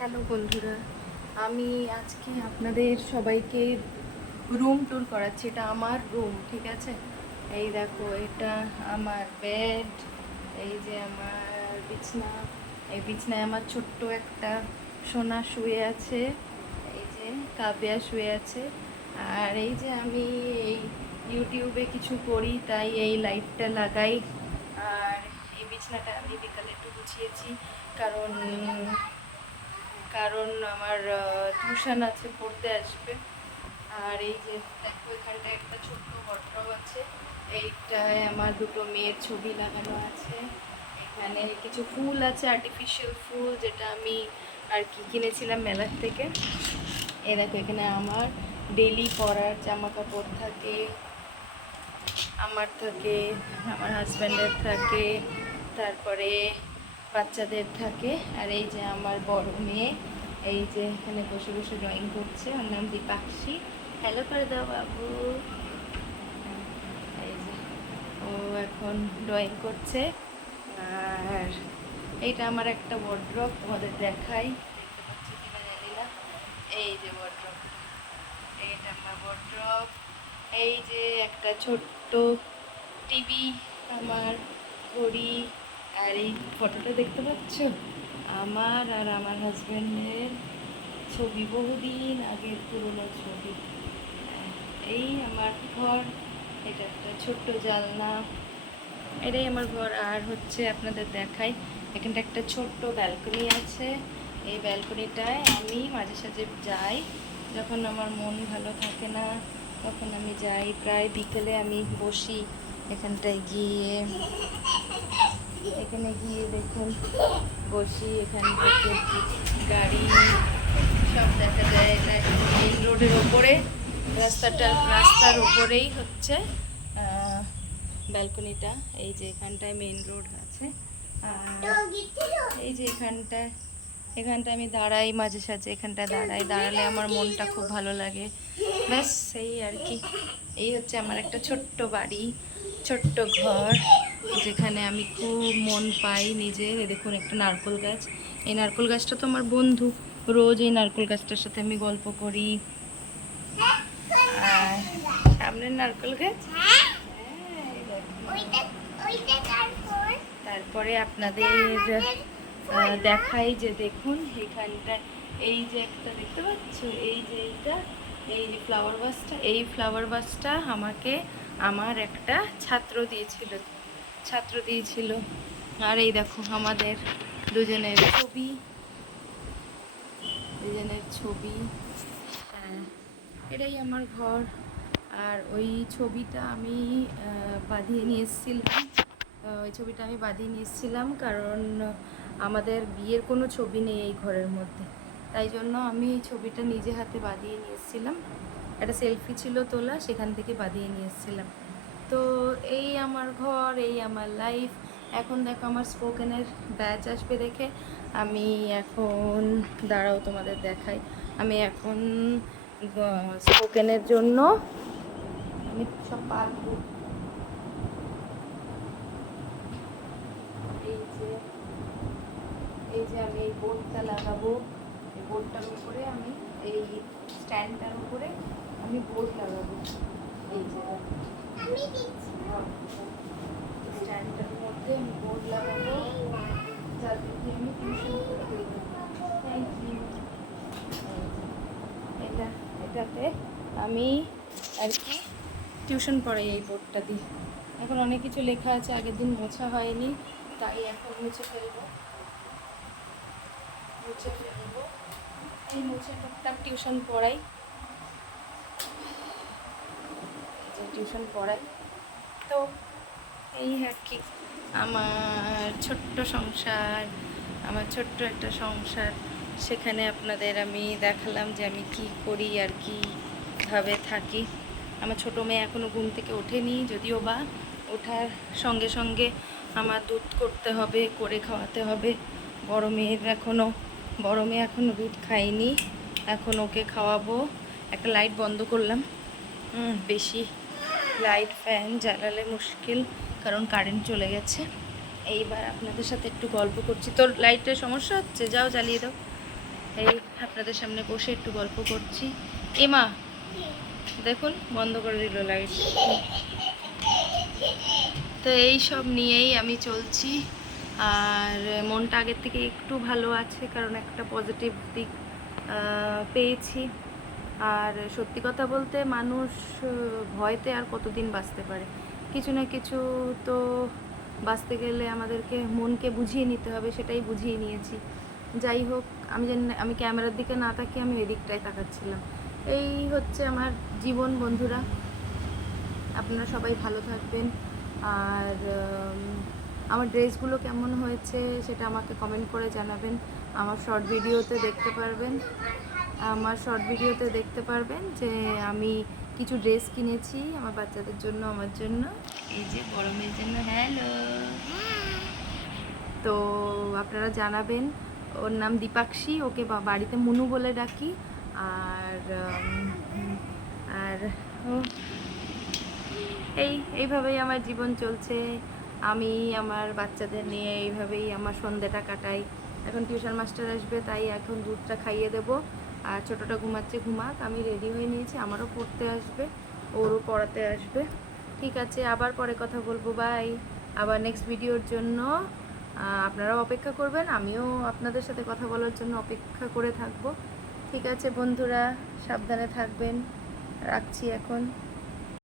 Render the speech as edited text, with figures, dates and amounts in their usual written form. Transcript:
Hello বন্ধুরা, আমি আজকে আপনাদের সবাইকে রুম ট্যুর করাচ্ছি। এটা আমার রুম, ঠিক আছে? এই দেখো, এটা আমার বেড, এই যে আমার বিছনা। এই বিছনায় আমার ছোট্ট একটা সোনা শুয়ে আছে, এই যে কাব্যা শুয়ে আছে। আর এই যে আমি এই ইউটিউবে কিছু করি, তাই এই লাইটটা লাগাই। আর এই বিছনাটা আমি বিকালে একটু গুছিয়েছি, কারণ কারণ আমার টিউশন আছে, পড়তে আসবে। আর এই যে দেখো, এখানটায় একটা ছোট্ট ওয়ার্ডরোব আছে, এইটায় আমার দুটো মেয়ের ছবি লাগানো আছে। এখানে কিছু ফুল আছে, আর্টিফিশিয়াল ফুল, যেটা আমি আর কি কিনেছিলাম মেলার থেকে। এই দেখো, এখানে আমার ডেলি পরার জামা কাপড় থাকে, আমার থাকে, আমার হাজব্যান্ডের থাকে, তারপরে বাচ্চাদের থাকে। আর এই যে আমার বড় মেয়ে, এই যে এখানে বসে বসে ড্রয়িং করছে, ওর নাম দীপাক্ষী। হ্যালো করে দাও বাবু। এই যে ও এখন ড্রয়িং করছে। আর এইটা আমার একটা ওয়ার্ড্রপ, তোমাদের দেখাই, দেখতে পাচ্ছি কিনা জানি না। এই যে ওয়ার্ড্রপ, এইটা আমার ওয়ার্ড্রপ। এই যে একটা ছোট্ট টিভি, আমার ঘড়ি। আর এই ফটোটা দেখতে পাচ্ছ, আমার আর আমার হাজব্যান্ডের ছবি, বহুদিন আগের পুরনো ছবি। এই আমার ঘর, এটা একটা ছোট্ট জানলা, এটাই আমার ঘর। আর হচ্ছে আপনাদের দেখাই, এখানটা একটা ছোট্ট ব্যালকনি আছে। এই ব্যালকনিটায় আমি মাঝে সাঝে যাই, যখন আমার মন ভালো থাকে না তখন আমি যাই। প্রায় বিকেলে আমি বসি এখানটায় গিয়ে, এখানে গিয়ে দেখুন বসি। এখান থেকে গাড়ি সব দেখা যায়। এটা মেইন রোডের ওপরে, রাস্তার ওপরেই হচ্ছে ব্যালকনিটা। এই যে এখানটায় মেইন রোড আছে। আর এই যে এখানটায় আমি দাঁড়াই মাঝে সাঝে, এখানটায় দাঁড়ালে আমার মনটা খুব ভালো লাগে। ব্যাস এই আর কি। এই হচ্ছে আমার একটা ছোট্ট বাড়ি, ছোট্ট ঘর, যেখানে আমি খুব মন পাই নিজে। দেখুন একটা নারকেল গাছ, এই নারকেল গাছটা তো আমার বন্ধু, রোজ এই নারকেল গাছটার সাথে আমি গল্প করি। আর সামনের নারকেল গাছ। তারপরে আপনাদের দেখাই যে দেখুন এখানটায়, এই যে একটা দেখতে পাচ্ছ, এই যে এই যে ফ্লাওয়ার ভাসটা আমাকে আমার একটা ছাত্র দিয়েছিল। আর এই দেখো আমাদের দুজনের ছবি। হ্যাঁ, এটাই আমার ঘর। আর ওই ছবিটা আমি বাঁধিয়ে নিয়ে এসেছিলাম। কারণ আমাদের বিয়ের কোনো ছবি নেই এই ঘরের মধ্যে, তাই জন্য আমি এই ছবিটা নিজে হাতে বাঁধিয়ে নিয়ে এসেছিলাম। একটা সেলফি ছিল তোলা, সেখান থেকে বাঁধিয়ে নিয়ে এসেছিলাম। তো এই আমার ঘর, এই আমার লাইফ। এখন দেখো আমার স্পোকেনের ব্যাচ আসবে দেখে আমি এখন, দাঁড়াও তোমাদের দেখাই, আমি এখন স্পোকেনের জন্য আমি সব পারবো। এই যে আমি এই বোর্ডটা লাগাবো, এই বোর্ডটার উপরে আমি, এই স্ট্যান্ডটার উপরে আমি বোর্ড লাগাবো। এই যে স্ট্যান্ডটার মধ্যে আমি বোর্ড লাগাবো, যাতে আমি টিউশন করতে। Thank you. এটাতে আমি আর কি টিউশন পড়াই এই বোর্ডটা দিয়ে। এখন অনেক কিছু লেখা আছে, আগের দিন মোছা হয়নি, তাই এখন মুছে ফেলবো। এই মুছে টুকটাক টিউশন পড়াই, তো এই আর কি আমার ছোট্ট সংসার, আমার ছোট্ট একটা সংসার। সেখানে আপনাদের আমি দেখালাম যে আমি কি করি আর কীভাবে থাকি। আমার ছোটো মেয়ে এখনও ঘুম থেকে ওঠেনি, যদিও বা ওঠার সঙ্গে সঙ্গে আমার দুধ করতে হবে, করে খাওয়াতে হবে। বড় মেয়ে এখনও দুধ খায়নি, এখন ওকে খাওয়াবো। একটা লাইট বন্ধ করলাম, বেশি লাইট ফ্যান জ্বালালে মুশকিল, কারণ কারেন্ট চলে গেছে। এইবার আপনাদের সাথে একটু গল্প করছি। তোর লাইটের সমস্যা হচ্ছে, যাও জ্বালিয়ে দাও। এই আপনাদের সামনে বসে একটু গল্প করছি। এমা দেখুন বন্ধ করে দিল লাইট। তো এই সব নিয়েই আমি চলছি। আর মনটা আগের থেকে একটু ভালো আছে, কারণ একটা পজিটিভ দিক পেয়েছি। আর সত্যি কথা বলতে মানুষ ভয়তে আর কতদিন বাঁচতে পারে, কিছু না কিছু তো বাঁচতে গেলে আমাদেরকে মনকে বুঝিয়ে নিতে হবে, সেটাই বুঝিয়ে নিয়েছি। যাই হোক, আমি ক্যামেরার দিকে না তাকিয়ে আমি এদিকটায় তাকাচ্ছিলাম। এই হচ্ছে আমার জীবন বন্ধুরা। আপনারা সবাই ভালো থাকবেন। আর আমার ড্রেসগুলো কেমন হয়েছে সেটা আমাকে কমেন্ট করে জানাবেন। আমার শর্ট ভিডিওতে দেখতে পারবেন যে আমি কিছু ড্রেস কিনেছি আমার বাচ্চাদের জন্য, আমার জন্য, এই যে বড় মেয়ের জন্য। হ্যালো, তো আপনারা জানাবেন। ওর নাম দীপাক্ষী, ওকে বাড়িতে মুনু বলে ডাকি। আর আর এইভাবেই আমার জীবন চলছে। আমি আমার বাচ্চাদের নিয়ে এইভাবেই আমার সন্ধ্যাটা কাটাই। এখন টিউশন মাস্টার আসবে, তাই এখন দুধটা খাইয়ে দেবো। আর ছোটোটা ঘুমাচ্ছে, ঘুমাক। আমি রেডি হয়ে নিয়েছি, আমারও পড়তে আসবে, ওরও পড়াতে আসবে। ঠিক আছে, আবার পরে কথা বলবো। বাই। আবার নেক্সট ভিডিওর জন্য আপনারাও অপেক্ষা করবেন, আমিও আপনাদের সাথে কথা বলার জন্য অপেক্ষা করে থাকবো। ঠিক আছে বন্ধুরা, সাবধানে থাকবেন। রাখছি এখন।